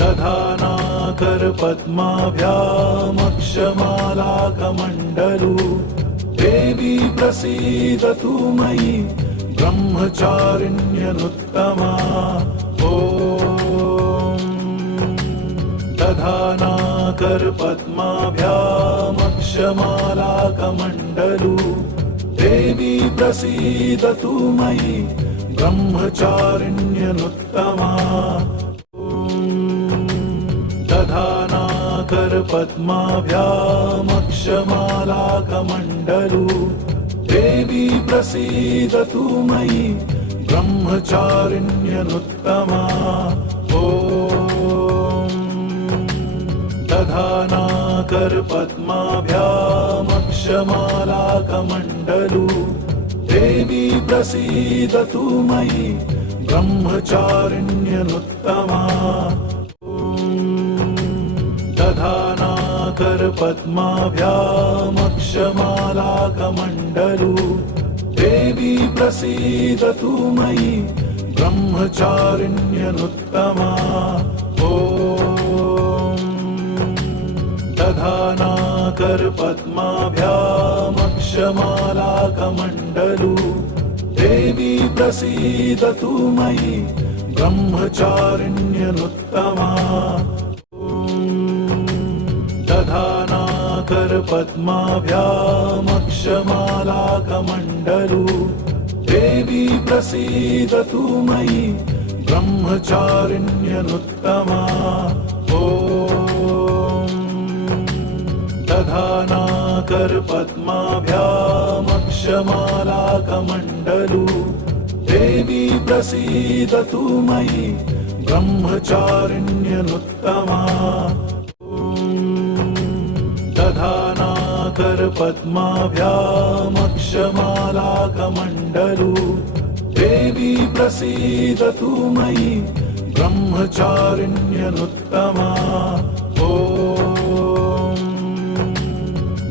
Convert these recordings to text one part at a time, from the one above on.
दधानाकरपद्माभ्यामक्षमालाकमण्डलू देवी प्रसीदतु मयि ब्रह्मचारिण्यनुत्तमा ॐ दधानाकरपद्माभ्यामक्षमालाकमण्डलू देवी प्रसीदतु मयि ब्रह्मचारिण्यनुत्तमा दधानाकरपद्माभ्यामक्षमालाकमण्डलू देवी प्रसीदतु मयि ब्रह्मचारिण्यनुत्तमा ॐ दधानाकरपद्माभ्यामक्षमालाकमण्डलू देवी प्रसीदतु मयि ब्रह्मचारिण्यनुत्तमा दधानाकरपद्माभ्यामक्षमालाकमण्डलू देवी प्रसीदतु मयि ब्रह्मचारिण्यनुत्तमा ॐ दधानाकरपद्माभ्यामक्षमालाकमण्डलू देवी प्रसीदतु मयि ब्रह्मचारिण्यनुत्तमा दधानाकरपद्माभ्यामक्षमालाकमण्डलू देवी प्रसीदतु मयि ब्रह्मचारिण्यनुत्तमा ॐ दधानाकरपद्माभ्यामक्षमालाकमण्डलू देवी प्रसीदतु मयि ब्रह्मचारिण्यनुत्तमा दधानाकरपद्माभ्यामक्षमालाकमण्डलू देवी प्रसीदतु मयि ब्रह्मचारिण्यनुत्तमा ॐ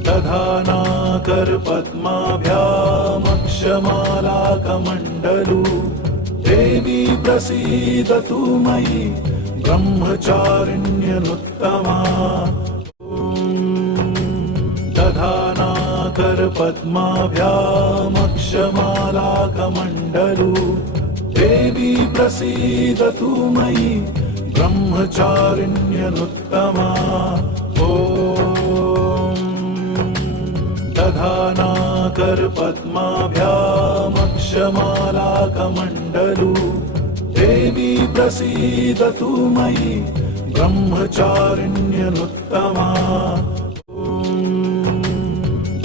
दधानाकरपद्माभ्यामक्षमालाकमण्डलू देवी प्रसीदतु मयि ब्रह्मचारिण्यनुत्तमा दधानाकरपद्माभ्यामक्षमालाकमण्डलू देवी प्रसीदतु मयि ब्रह्मचारिण्यनुत्तमा ॐ दधानाकरपद्माभ्यामक्षमालाकमण्डलू देवी प्रसीदतु मयि ब्रह्मचारिण्यनुत्तमा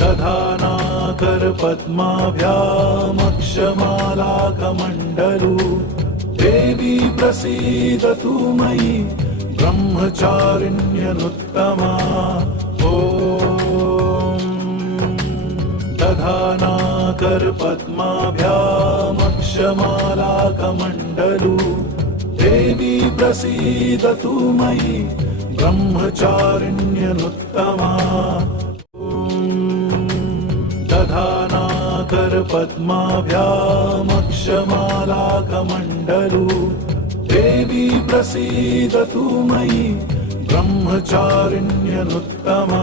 दधानाकरपद्माभ्यामक्षमालाकमण्डलू देवी प्रसीदतु मयि ब्रह्मचारिण्यनुत्तमा ॐ दधानाकरपद्माभ्यामक्षमालाकमण्डलू देवी प्रसीदतु मयि ब्रह्मचारिण्यनुत्तमा दधानाकरपद्माभ्यामक्षमालाकमण्डलू देवी प्रसीदतु मयि ब्रह्मचारिण्यनुत्तमा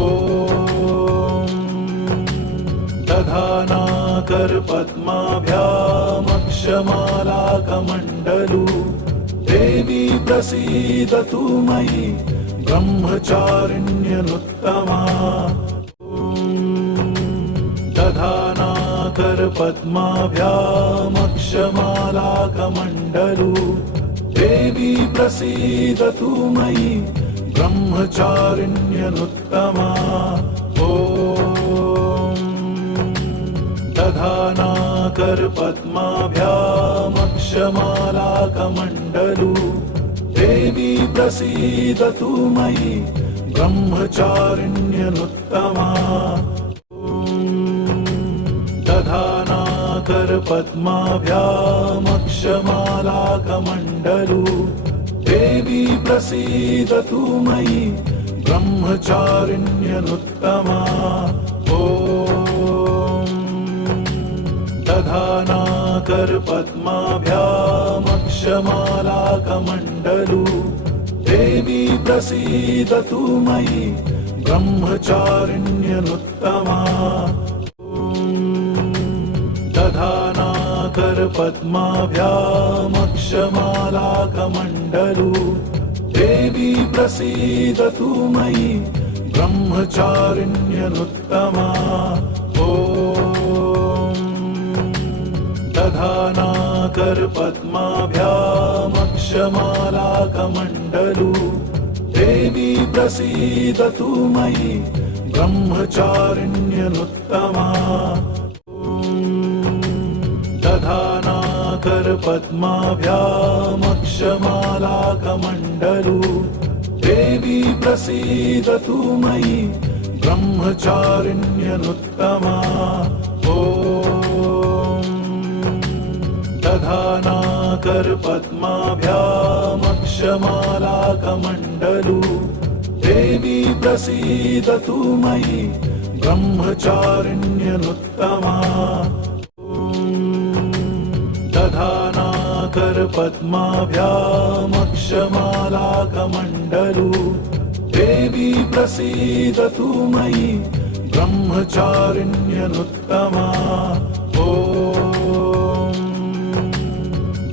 ॐ दधानाकरपद्माभ्यामक्षमालाकमण्डलू देवी प्रसीदतु मयि ब्रह्मचारिण्यनुत्तमा दधानाकरपद्माभ्यामक्षमालाकमण्डलू देवी प्रसीदतु मयि ब्रह्मचारिण्यनुत्तमा ॐ दधानाकरपद्माभ्यामक्षमालाकमण्डलू देवी प्रसीदतु मयि ब्रह्मचारिण्यनुत्तमा दधानाकरपद्माभ्यामक्षमालाकमण्डलू देवी प्रसीदतु मयि ब्रह्मचारिण्यनुत्तमा ॐ दधानाकरपद्माभ्यामक्षमालाकमण्डलू ब्रह्मचारिण्यनुत्तमा देवी प्रसीदतु मयि ब्रह्मचारिण्यनुत्तमा दधानाकरपद्माभ्यामक्षमालाकमण्डलू देवी प्रसीदतु मयि ब्रह्मचारिण्यनुत्तमा दधानाकरपद्माभ्यामक्षमालाकमण्डलू देवी प्रसीदतु मयि ब्रह्मचारिण्यनुत्तमा दधानाकरपद्माभ्यामक्षमालाकमण्डलू देवी प्रसीदतु मयि ब्रह्मचारिण्यनुत्तमा दधानाकरपद्माभ्यामक्षमालाकमण्डलू देवी प्रसीदतु मयि ब्रह्मचारिण्यनुत्तमा दधानाकरपद्माभ्यामक्षमालाकमण्डलू देवी प्रसीदतु मयि ब्रह्मचारिण्यनुत्तमा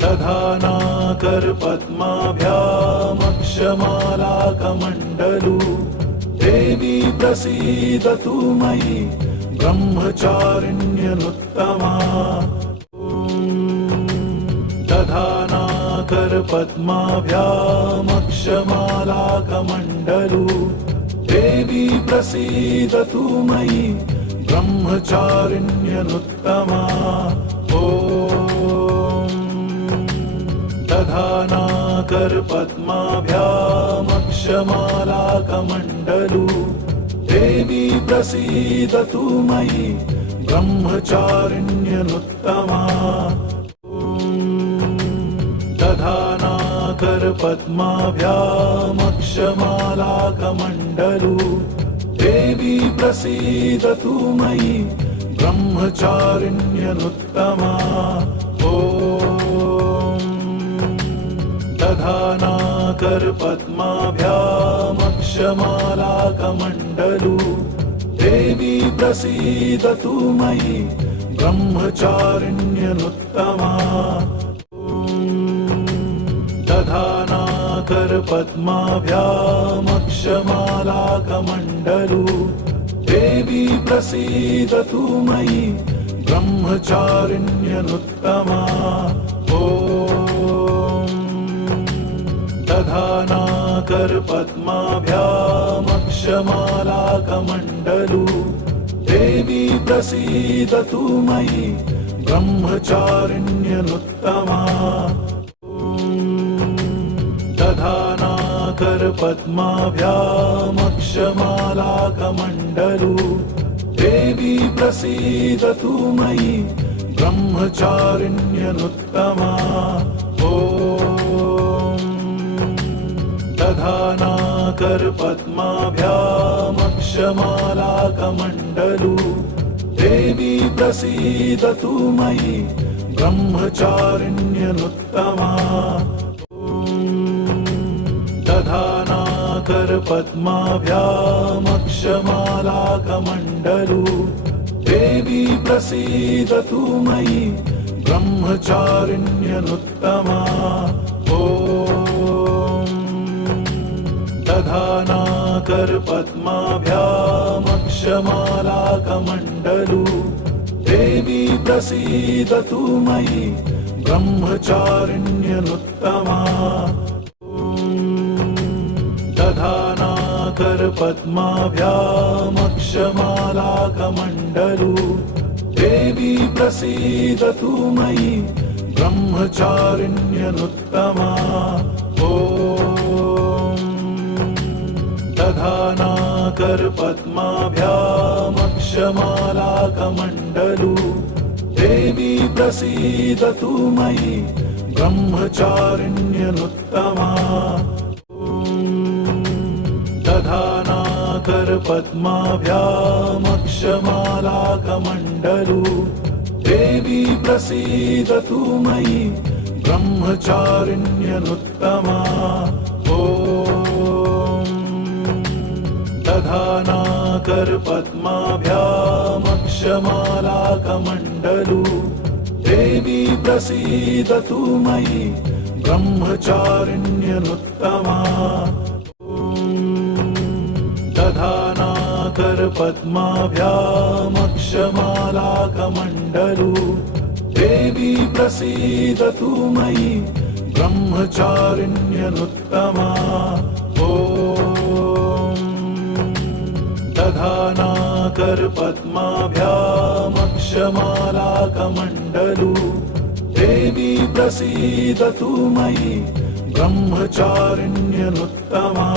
दधानाकरपद्माभ्यामक्षमालाकमण्डलू देवी प्रसीदतु मयि ब्रह्मचारिण्यनुत्तमा दधानाकरपद्माभ्यामक्षमालाकमण्डलू देवी प्रसीदतु मयि ब्रह्मचारिण्यनुत्तमा दधानाकरपद्माभ्यामक्षमालाकमण्डलू देवी प्रसीदतु मयि ब्रह्मचारिण्यनुत्तमा दधानाकरपद्माभ्यामक्षमालाकमण्डलू देवी प्रसीदतु मयि ब्रह्मचारिण्यनुत्तमा दधानाकरपद्माभ्यामक्षमालाकमण्डलू देवी प्रसीदतु मयि ब्रह्मचारिण्यनुत्तमा दधानाकरपद्माभ्यामक्षमालाकमण्डलू देवी प्रसीदतु मयि ब्रह्मचारिण्यनुत्तमा दधानाकरपद्माभ्यामक्षमालाकमण्डलू देवी प्रसीदतु मयि ब्रह्मचारिण्यनुत्तमा दधानाकरपद्माभ्यामक्षमालाकमण्डलू देवी प्रसीदतु मयि ब्रह्मचारिण्यनुत्तमा दधानाकरपद्माभ्यामक्षमालाकमण्डलू देवी प्रसीदतु मयि ब्रह्मचारिण्यनुत्तमा दधानाकरपद्माभ्यामक्षमालाकमण्डलू देवी प्रसीदतु मयि ब्रह्मचारिण्यनुत्तमा दधानाकरपद्माभ्यामक्षमालाकमण्डलू देवी प्रसीदतु मयि ब्रह्मचारिण्यनुत्तमा दधानाकरपद्माभ्यामक्षमालाकमण्डलू देवी प्रसीदतु मयि ब्रह्मचारिण्यनुत्तमा दधानाकरपद्माभ्यामक्षमालाकमण्डलू देवी प्रसीदतु मयि ब्रह्मचारिण्यनुत्तमा दधानाकरपद्माभ्यामक्षमालाकमण्डलू देवी प्रसीदतु मयि ब्रह्मचारिण्यनुत्तमा ॐ दधानाकरपद्माभ्यामक्षमालाकमण्डलू देवी प्रसीदतु मयि ब्रह्मचारिण्यनुत्तमा दधानाकरपद्माभ्यामक्षमालाकमण्डलू देवी प्रसीदतु मयि ब्रह्मचारिण्यनुत्तमा ॐ दधानाकरपद्माभ्यामक्षमालाकमण्डलू देवी प्रसीदतु मयि ब्रह्मचारिण्यनुत्तमा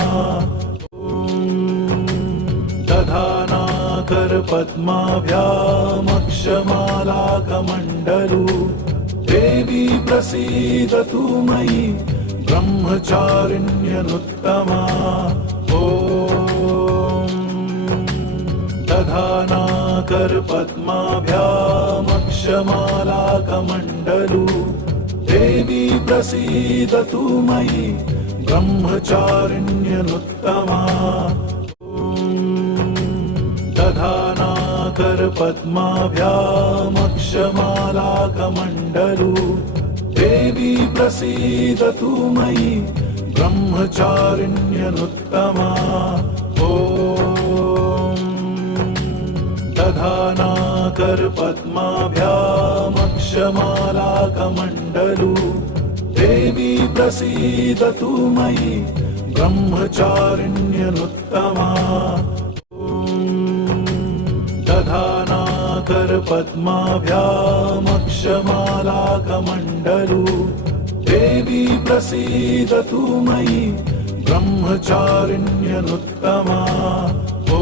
दधानाकरपद्माभ्यामक्षमालाकमण्डलू देवी प्रसीदतु मयि ब्रह्मचारिण्यनुत्तमा ॐ दधानाकरपद्माभ्यामक्षमालाकमण्डलू देवी प्रसीदतु मयि ब्रह्मचारिण्यनुत्तमा दधानाकरपद्माभ्यामक्षमालाकमण्डलू देवी प्रसीदतु मयि ब्रह्मचारिण्यनुत्तमा ॐ दधानाकरपद्माभ्यामक्षमालाकमण्डलू देवी प्रसीदतु मयि ब्रह्मचारिण्यनुत्तमा दधानाकरपद्माभ्यामक्षमालाकमण्डलू देवी प्रसीदतु मयि ब्रह्मचारिण्यनुत्तमा ॐ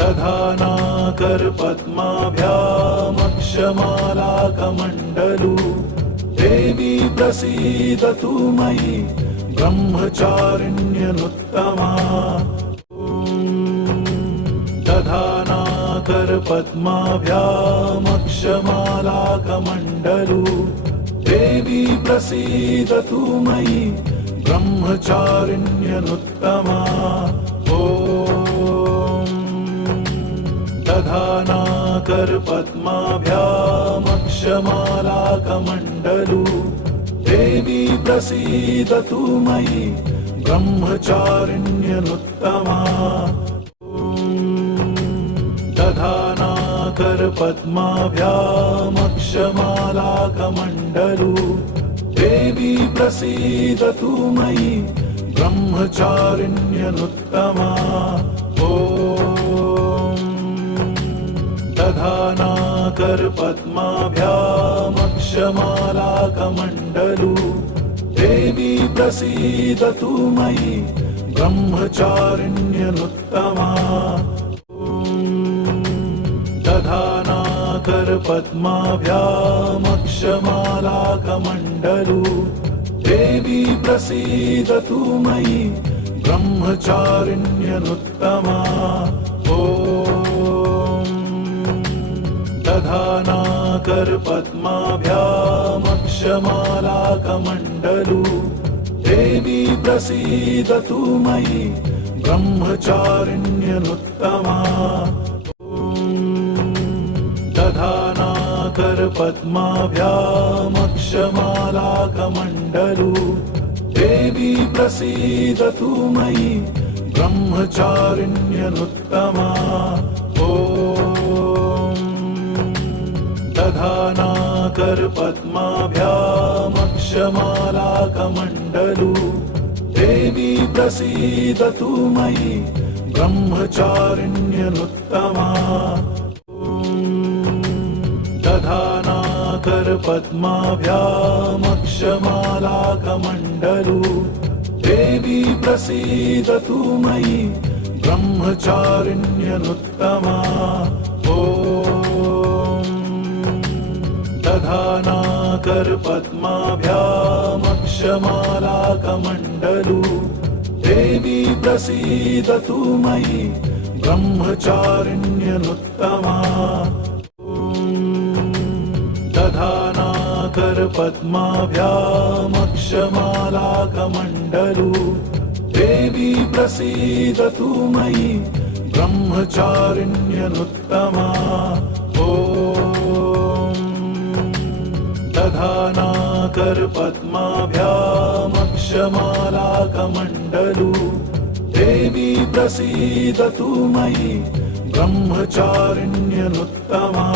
दधानाकरपद्माभ्यामक्षमालाकमण्डलू देवी प्रसीदतु मयि ब्रह्मचारिण्यनुत्तमा दधानाकरपद्माभ्यामक्षमालाकमण्डलू देवी प्रसीदतु मयि ब्रह्मचारिण्यनुत्तमा ॐ दधानाकरपद्माभ्यामक्षमालाकमण्डलू देवी प्रसीदतु मयि ब्रह्मचारिण्यनुत्तमा दधानाकरपद्माभ्यामक्षमालाकमण्डलू देवी प्रसीदतु मयि ब्रह्मचारिण्यनुत्तमा ॐ दधानाकरपद्माभ्यामक्षमालाकमण्डलू देवी प्रसीदतु मयि ब्रह्मचारिण्यनुत्तमा दधानाकरपद्माभ्यामक्षमालाकमण्डलू देवी प्रसीदतु मयि ब्रह्मचारिण्यनुत्तमा ॐ दधानाकरपद्माभ्यामक्षमालाकमण्डलू देवी प्रसीदतु मयि ब्रह्मचारिण्यनुत्तमा दधानाकरपद्माभ्यामक्षमालाकमण्डलू देवी प्रसीदतु मयि ब्रह्मचारिण्यनुत्तमा ॐ दधानाकरपद्माभ्यामक्षमालाकमण्डलू देवी प्रसीदतु मयि ब्रह्मचारिण्यनुत्तमा दधानाकरपद्माभ्यामक्षमालाकमण्डलू देवी प्रसीदतु मयि ब्रह्मचारिण्यनुत्तमा ॐ दधानाकरपद्माभ्यामक्षमालाकमण्डलू देवी प्रसीदतु मयि ब्रह्मचारिण्यनुत्तमा दधानाकरपद्माभ्यामक्षमालाकमण्डलू दधानाकरपद्माभ्यामक्षमालाकमण्डलू देवी प्रसीदतु मयि ब्रह्मचारिण्यनुत्तमा ॐ दधानाकरपद्माभ्यामक्षमालाकमण्डलू देवी प्रसीदतु मयि ब्रह्मचारिण्यनुत्तमा